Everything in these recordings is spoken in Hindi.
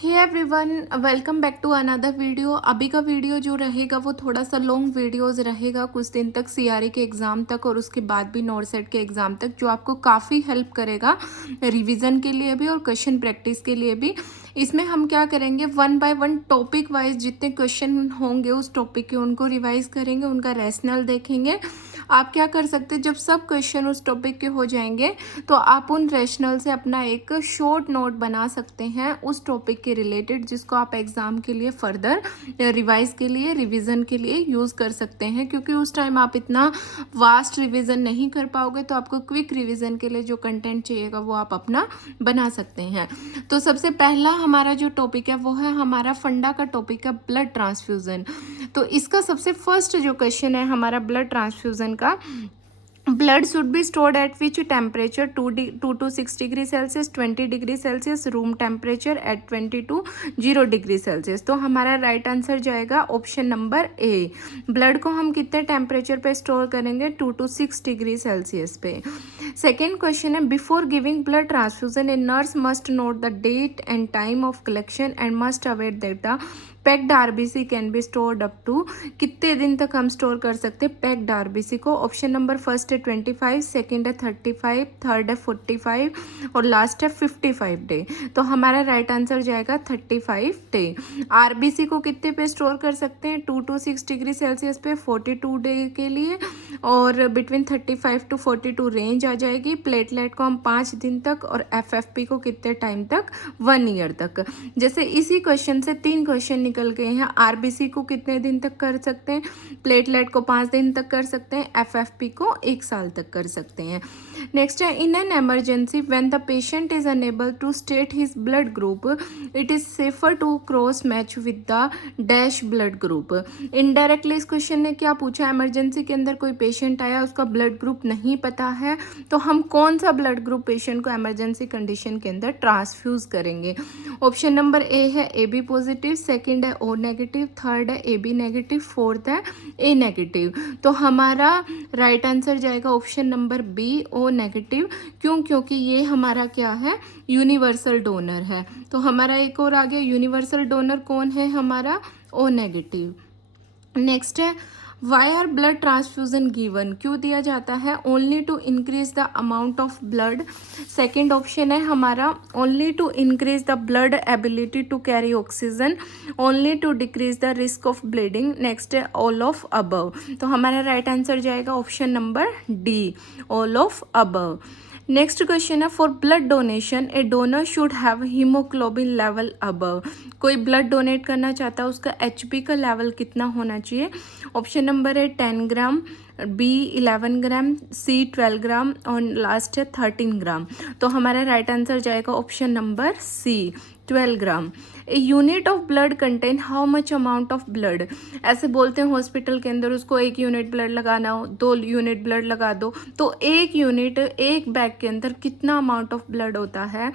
Hey everyone, welcome back to another video. अभी का वीडियो जो रहेगा वो थोड़ा सा लॉन्ग वीडियोस रहेगा, कुछ दिन तक सीआरई के एग्ज़ाम तक और उसके बाद भी नॉर्सेट के एग्ज़ाम तक, जो आपको काफ़ी हेल्प करेगा रिवीजन के लिए भी और क्वेश्चन प्रैक्टिस के लिए भी। इसमें हम क्या करेंगे, one by one topic wise जितने क्वेश्चन होंगे उस टॉपिक के उनको रिवाइज करेंगे, उनका रैशनल देखेंगे। आप क्या कर सकते हैं, जब सब क्वेश्चन उस टॉपिक के हो जाएंगे तो आप उन रैशनल से अपना एक शॉर्ट नोट बना सकते हैं उस टॉपिक के रिलेटेड, जिसको आप एग्ज़ाम के लिए फर्दर रिवाइज के लिए रिवीजन के लिए यूज़ कर सकते हैं। क्योंकि उस टाइम आप इतना वास्ट रिवीजन नहीं कर पाओगे, तो आपको क्विक रिवीजन के लिए जो कंटेंट चाहिएगा वो आप अपना बना सकते हैं। तो सबसे पहला हमारा जो टॉपिक है वो है हमारा फंडा का टॉपिक है ब्लड ट्रांसफ्यूज़न। तो इसका सबसे फर्स्ट जो क्वेश्चन है हमारा ब्लड ट्रांसफ्यूज़न का, blood should be stored at which temperature? 2 to 6 degree Celsius, 20 degree Celsius, room temperature at 20 to 0 degree Celsius. तो हमारा राइट आंसर जाएगा ऑप्शन नंबर ए। ब्लड को हम कितने टेम्परेचर पे स्टोर करेंगे? 2 to 6 डिग्री सेल्सियस पे। सेकेंड क्वेश्चन है, before giving blood transfusion a nurse must note the date and time of collection and must aware that the packed RBC can be stored up to. कितने दिन तक हम स्टोर कर सकते हैं पैक्ड आरबीसी को? ऑप्शन नंबर फर्स्ट है 25, सेकेंड है 35, थर्ड है 45 और लास्ट है 55 डे। तो हमारा राइट आंसर जाएगा 35 डे। आरबीसी को कितने पे स्टोर कर सकते हैं? 2 to 6 डिग्री सेल्सियस पे 42 डे के लिए, और बिटवीन 35 to 42 रेंज आ जाएगी। प्लेटलेट को हम 5 दिन तक और एफएफपी को कितने टाइम तक? 1 ईयर तक। जैसे इसी क्वेश्चन से 3 क्वेश्चन निकल गए हैं। आरबीसी को कितने दिन तक कर सकते हैं? प्लेटलेट को 5 दिन तक कर सकते हैं, एफएफपी को 1 साल तक कर सकते हैं। नेक्स्ट है, in an emergency when the patient is unable to state his blood group it is safer to cross match with the dash blood group. Indirectly इस क्वेश्चन ने क्या पूछा, इमरजेंसी के अंदर कोई पेशेंट आया, उसका ब्लड ग्रुप नहीं पता है, तो हम कौन सा ब्लड ग्रुप पेशेंट को इमरजेंसी कंडीशन के अंदर ट्रांसफ्यूज करेंगे? ऑप्शन नंबर ए है ए बी पॉजिटिव, सेकेंड है ओ नेगेटिव, थर्ड है ए बी नेगेटिव, फोर्थ है ए नेगेटिव। तो हमारा राइट आंसर जाएगा option number B, O negative. क्यों? क्योंकि ये हमारा क्या है, यूनिवर्सल डोनर है। तो हमारा एक और आ गया, यूनिवर्सल डोनर कौन है? हमारा ओ नेगेटिव। नेक्स्ट है, why are blood transfusion given? क्यों दिया जाता है? Only to increase the amount of blood. Second option है हमारा, only to increase the blood ability to carry oxygen, only to decrease the risk of bleeding. Next है ऑल ऑफ अबव। तो हमारा राइट आंसर जाएगा option number D, all of above. Next question है, for blood donation a donor should have haemoglobin level above. कोई ब्लड डोनेट करना चाहता है, उसका एचबी का लेवल कितना होना चाहिए? ऑप्शन नंबर है 10 ग्राम, बी 11 ग्राम, सी 12 ग्राम और लास्ट है 13 ग्राम। तो हमारा राइट आंसर जाएगा option number C, 12 gram. A unit of blood contain how much amount of blood? ऐसे बोलते हैं हॉस्पिटल के अंदर, उसको 1 यूनिट ब्लड लगाना हो, 2 यूनिट ब्लड लगा दो, तो 1 यूनिट एक बैग के अंदर कितना अमाउंट ऑफ ब्लड होता है?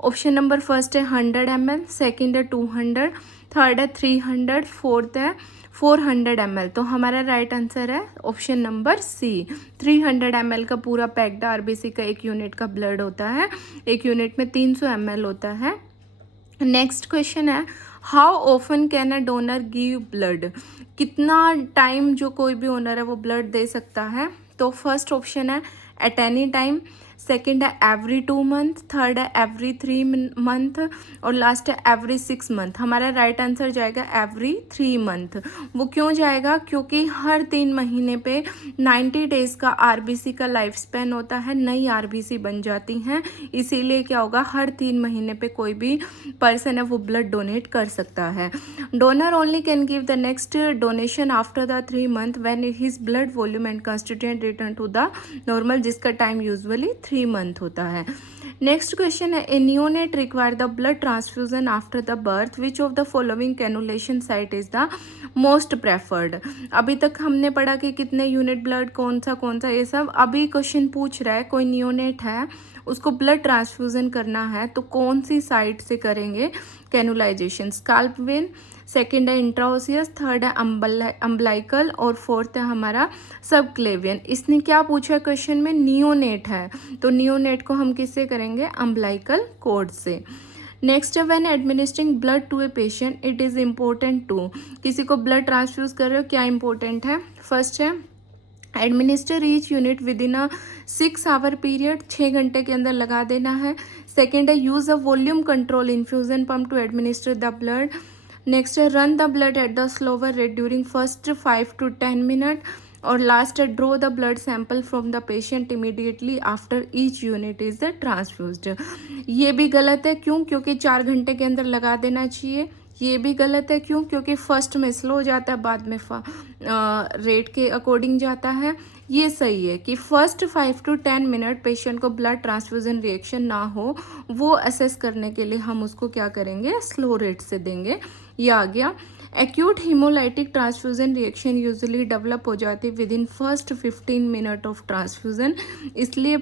ऑप्शन नंबर फर्स्ट है 100 ml, सेकेंड है 200, थर्ड है 300, फोर्थ है 400 ml। तो हमारा राइट आंसर है ऑप्शन नंबर सी, 300 ml का पूरा पैक्ड आरबीसी का 1 यूनिट का ब्लड होता है। 1 यूनिट में 300 ml होता है। नेक्स्ट क्वेश्चन है, how often can a donor give blood? कितना टाइम जो कोई भी ओनर है वो ब्लड दे सकता है? तो फर्स्ट ऑप्शन है एट एनी टाइम, सेकेंड है एवरी 2 मंथ, थर्ड है एवरी 3 मंथ और लास्ट है एवरी 6 मंथ। हमारा राइट आंसर जाएगा एवरी 3 मंथ। वो क्यों जाएगा? क्योंकि हर 3 महीने पे 90 डेज का आरबीसी का लाइफ स्पैन होता है, नई आरबीसी बन जाती हैं, इसीलिए क्या होगा, हर 3 महीने पे कोई भी पर्सन है वो ब्लड डोनेट कर सकता है। Donor only can give the next donation after the 3 month when his blood volume and constituent return to the normal, जिसका टाइम यूजुअली 3 मंथ होता है। नेक्स्ट क्वेश्चन है, a neonate require the blood transfusion after the birth, which of the following cannulation site is the most preferred? अभी तक हमने पढ़ा कि कितने यूनिट ब्लड, कौन सा ये सब। अभी क्वेश्चन पूछ रहा है, कोई नियोनेट है, उसको ब्लड ट्रांसफ्यूजन करना है, तो कौन सी साइट से करेंगे कैनुलाइजेशन? स्काल्प वेन, सेकेंड है इंट्राओसियस, थर्ड है अम्बलाइकल और फोर्थ है हमारा सबक्लेवियन। इसने क्या पूछा है क्वेश्चन में? नियोनेट है, तो नियोनेट को हम किससे करेंगे? अम्बलाइकल कॉर्ड से। नेक्स्ट है when administering blood to a patient it is important to, किसी को ब्लड ट्रांसफ्यूज कर रहे हो, क्या इंपॉर्टेंट है? फर्स्ट है administer each unit within a 6 hour period, 6 घंटे के अंदर लगा देना है। सेकेंड है use a volume control infusion pump to administer the blood. Next है run the blood at the slower rate during first 5 to 10 minute. और लास्ट है draw the blood sample from the patient immediately after each unit is the transfused. ये भी गलत है, क्यों? क्योंकि 4 घंटे के अंदर लगा देना चाहिए। ये भी गलत है, क्यों? क्योंकि फर्स्ट में स्लो हो जाता है, बाद में रेट के अकॉर्डिंग जाता है। ये सही है कि फर्स्ट 5 to 10 मिनट पेशेंट को ब्लड ट्रांसफ्यूजन रिएक्शन ना हो, वो असेस करने के लिए हम उसको क्या करेंगे, स्लो रेट से देंगे। ये आ गया। Acute haemolytic transfusion reaction usually develop हो जाती है with in first 15 minute of transfusion, इसलिए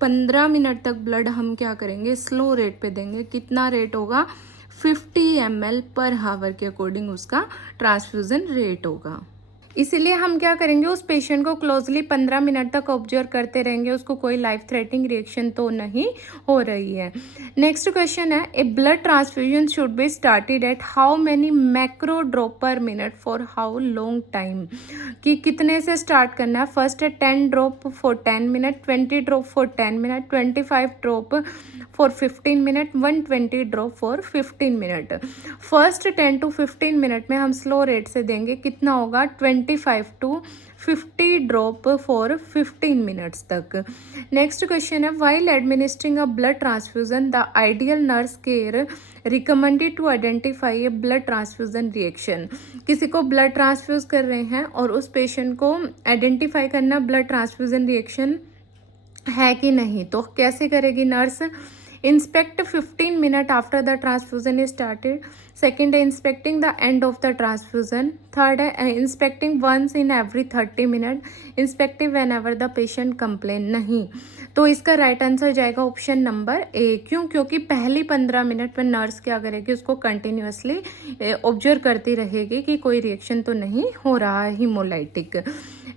15 मिनट तक ब्लड हम क्या करेंगे, स्लो रेट पे देंगे। कितना रेट होगा? 50 ml पर हावर के अकॉर्डिंग उसका ट्रांसफ्यूजन रेट होगा। इसीलिए हम क्या करेंगे, उस पेशेंट को क्लोजली 15 मिनट तक ऑब्जर्व करते रहेंगे, उसको कोई लाइफ थ्रेटनिंग रिएक्शन तो नहीं हो रही है। नेक्स्ट क्वेश्चन है a blood transfusion should be started at how many macro drop per minute for how long time, कि कितने से स्टार्ट करना है। फर्स्ट है 10 drop for 10 minute, 20 drop for 10 minute, 25 drop for 15 minute, 120 drop for 15 minute. First 10 to 15 minute में हम स्लो रेट से देंगे, कितना होगा, 25 to 50 ड्रॉप फॉर 15 मिनट्स तक। नेक्स्ट क्वेश्चन है while administering a blood transfusion the ideal nurse care recommended to identify a blood transfusion reaction. किसी को ब्लड ट्रांसफ्यूज कर रहे हैं और उस पेशेंट को आइडेंटिफाई करना ब्लड ट्रांसफ्यूजन रिएक्शन है कि नहीं, तो कैसे करेगी nurse? Inspect 15 minute after the transfusion is started. Second है inspecting the end of the transfusion. Third है inspecting once in every 30 minute. Inspective whenever the patient complain. नहीं, तो इसका राइट आंसर जाएगा ऑप्शन नंबर ए। क्यों? क्योंकि पहली 15 मिनट में नर्स क्या करेगी, उसको कंटिन्यूसली ऑब्जर्व करती रहेगी कि कोई रिएक्शन तो नहीं हो रहा है हीमोलाइटिक।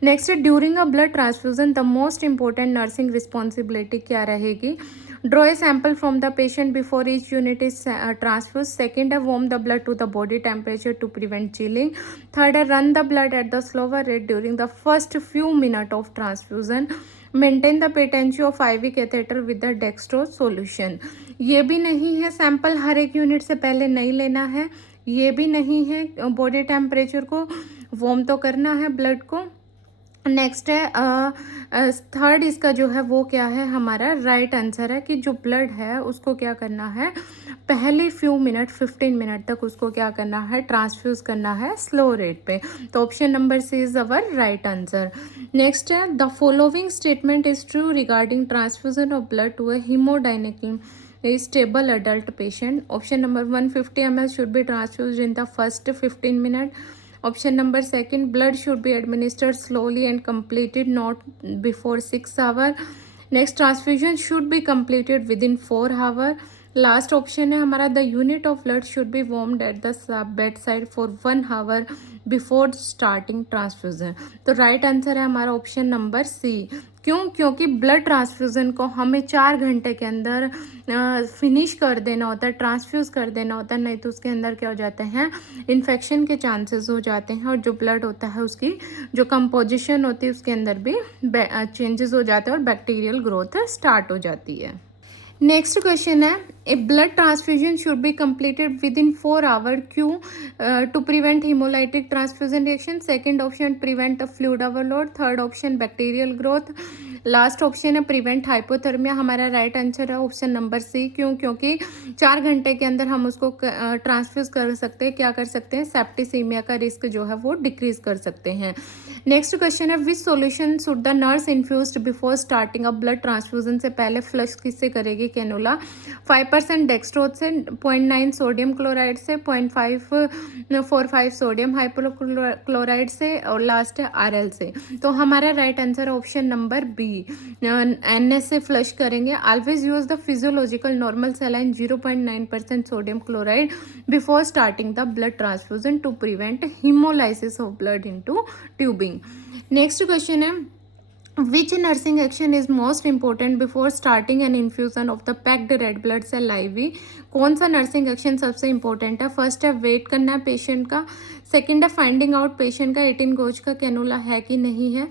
नेक्स्ट है during a blood transfusion the most important nursing responsibility क्या रहेगी? Draw a sample from the patient before each unit is transfused. Second, warm the blood to the body temperature to prevent chilling. Third, run the blood at the slower rate during the first few minutes of transfusion. Maintain the patency of IV catheter with the dextrose solution. ये भी नहीं है, सैंपल हर एक यूनिट से पहले नहीं लेना है। ये भी नहीं है, बॉडी टेम्परेचर को वार्म तो करना है ब्लड को। नेक्स्ट है थर्ड, इसका जो है वो क्या है, हमारा राइट आंसर है कि जो ब्लड है उसको क्या करना है, पहले फ्यू मिनट 15 मिनट तक उसको क्या करना है, ट्रांसफ्यूज करना है स्लो रेट पे। तो option number C is our right answer. Next है the following statement is true regarding transfusion of blood to a hemodynamic stable adult patient. Option number 150 ml should be transfused in the first 15 minutes. Option number second, blood should be administered slowly and completed not before 6 hours. Next, transfusion should be completed within 4 hours. Last option है हमारा the unit of blood should be warmed at the bed side for 1 hour before starting transfusion. तो राइट आंसर है हमारा ऑप्शन नंबर सी। क्यों? क्योंकि ब्लड ट्रांसफ्यूज़न को हमें 4 घंटे के अंदर फिनिश कर देना होता है, ट्रांसफ्यूज़ कर देना होता है, नहीं तो उसके अंदर क्या हो जाते हैं, इन्फेक्शन के चांसेस हो जाते हैं और जो ब्लड होता है उसकी जो कंपोजिशन होती है उसके अंदर भी चेंजेस हो जाते हैं और बैक्टीरियल ग्रोथ स्टार्ट हो जाती है। नेक्स्ट क्वेश्चन है a blood transfusion should be completed within 4 hour. क्यों? To prevent hemolytic transfusion reaction. Second option prevent fluid overload. Third option bacterial growth. Last option है प्रिवेंट हाइपोथर्मिया। हमारा राइट आंसर है ऑप्शन नंबर सी। क्यों? क्योंकि 4 घंटे के अंदर हम उसको ट्रांसफ्यूज कर सकते हैं, क्या कर सकते हैं, सेप्टिसीमिया का रिस्क जो है वो डिक्रीज कर सकते हैं। नेक्स्ट क्वेश्चन है which solution should the nurse infused before starting a blood transfusion से पहले फ्लश किससे करेगी कैनुला? 5% डेक्सट्रोज से, 0.9 सोडियम क्लोराइड से, 0.545 सोडियम हाइपोक्लोराइड से और लास्ट है RL से। तो हमारा right answer option number B, NS से फ्लश करेंगे। Always use the physiological normal saline 0.9% sodium chloride before starting the blood transfusion to prevent haemolysis of blood into tubing. Next question है Which nursing action is most important before starting an infusion of the packed red blood cell IV? कौन सा नर्सिंग एक्शन सबसे इंपॉर्टेंट है? फर्स्ट है वेट करना है पेशेंट का, सेकंड है फाइंडिंग आउट पेशेंट का 18 गोज का कैनुला है कि नहीं है,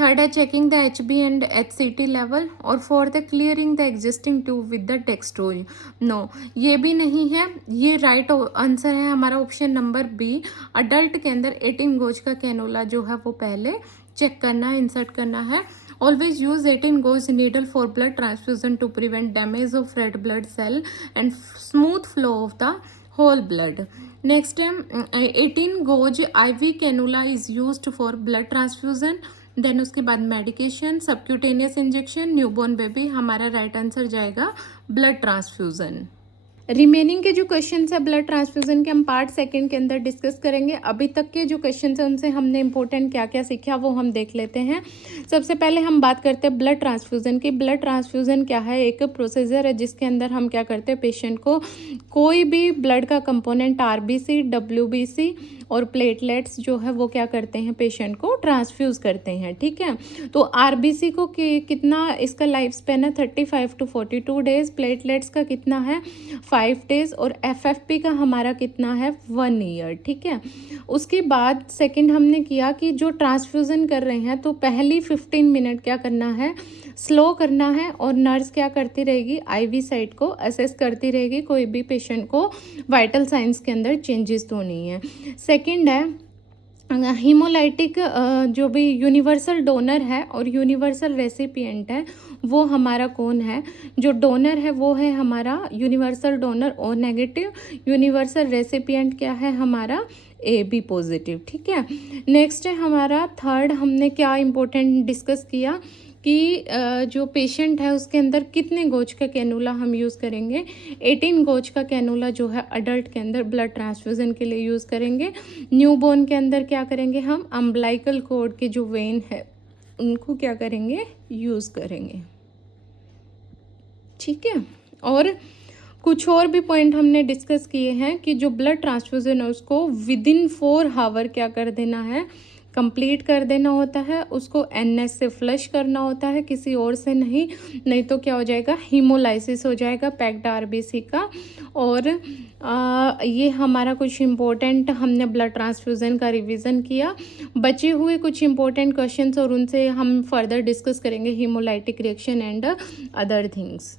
थर्ड है checking the HB and HCT level, और फोर्थ है clearing the existing tube with the dextrose. No, ये भी नहीं है, ये राइट आंसर है हमारा ऑप्शन नंबर बी। अडल्ट के अंदर 18 गोज का कैनुला जो है वो पहले चेक करना है, इंसर्ट करना है। Always use 18 gauge needle for blood transfusion to prevent damage of red blood cell and smooth flow of the whole blood. Next है 18 gauge IV cannula is used for blood transfusion. Then उसके बाद medication, subcutaneous injection, newborn baby. हमारा राइट आंसर जाएगा ब्लड ट्रांसफ्यूजन। रिमेनिंग के जो क्वेश्चन है ब्लड ट्रांसफ्यूजन के हम पार्ट सेकंड के अंदर डिस्कस करेंगे। अभी तक के जो क्वेश्चन है उनसे हमने इंपॉर्टेंट क्या क्या सीखा वो हम देख लेते हैं। सबसे पहले हम बात करते हैं ब्लड ट्रांसफ्यूजन की। ब्लड ट्रांसफ्यूजन क्या है? एक प्रोसीजर है जिसके अंदर हम क्या करते हैं, पेशेंट को कोई भी ब्लड का कंपोनेंट RBC, WBC और प्लेटलेट्स जो है वो क्या करते हैं, पेशेंट को ट्रांसफ्यूज करते हैं। ठीक है, तो RBC को कितना इसका लाइफ स्पेन है 35 to 42 डेज, प्लेटलेट्स का कितना है 5 डेज, और FFP का हमारा कितना है 1 ईयर। ठीक है, उसके बाद सेकंड हमने किया कि जो ट्रांसफ्यूज़न कर रहे हैं तो पहली 15 मिनट क्या करना है, स्लो करना है, और नर्स क्या करती रहेगी, IV साइट को असेस करती रहेगी, कोई भी पेशेंट को वाइटल साइंस के अंदर चेंजेस तो नहीं है। सेकंड है हीमोलाइटिक, जो भी यूनिवर्सल डोनर है और यूनिवर्सल रेसिपिएंट है वो हमारा कौन है? जो डोनर है वो है हमारा universal donor O negative, universal recipient क्या है हमारा AB पॉजिटिव। ठीक है, नेक्स्ट है हमारा थर्ड, हमने क्या इंपॉर्टेंट डिस्कस किया कि जो पेशेंट है उसके अंदर कितने गोज का कैनुला हम यूज़ करेंगे। 18 गोज का कैनुला जो है अडल्ट के अंदर ब्लड ट्रांसफ्यूज़न के लिए यूज़ करेंगे। न्यूबॉर्न के अंदर क्या करेंगे, हम अम्बलाइकल कॉर्ड के जो वेन है उनको क्या करेंगे, यूज़ करेंगे। ठीक है, और कुछ और भी पॉइंट हमने डिस्कस किए हैं कि जो ब्लड ट्रांसफ्यूज़न है उसको विदिन 4 आवर क्या कर देना है, कंप्लीट कर देना होता है, उसको NS से फ्लश करना होता है, किसी और से नहीं, नहीं तो क्या हो जाएगा, हीमोलाइसिस हो जाएगा पैक्ड RBC का। और ये हमारा कुछ इम्पोर्टेंट हमने ब्लड ट्रांसफ्यूज़न का रिवीजन किया। बचे हुए कुछ इम्पोर्टेंट क्वेश्चंस और उनसे हम फर्दर डिस्कस करेंगे haemolytic reaction and other things.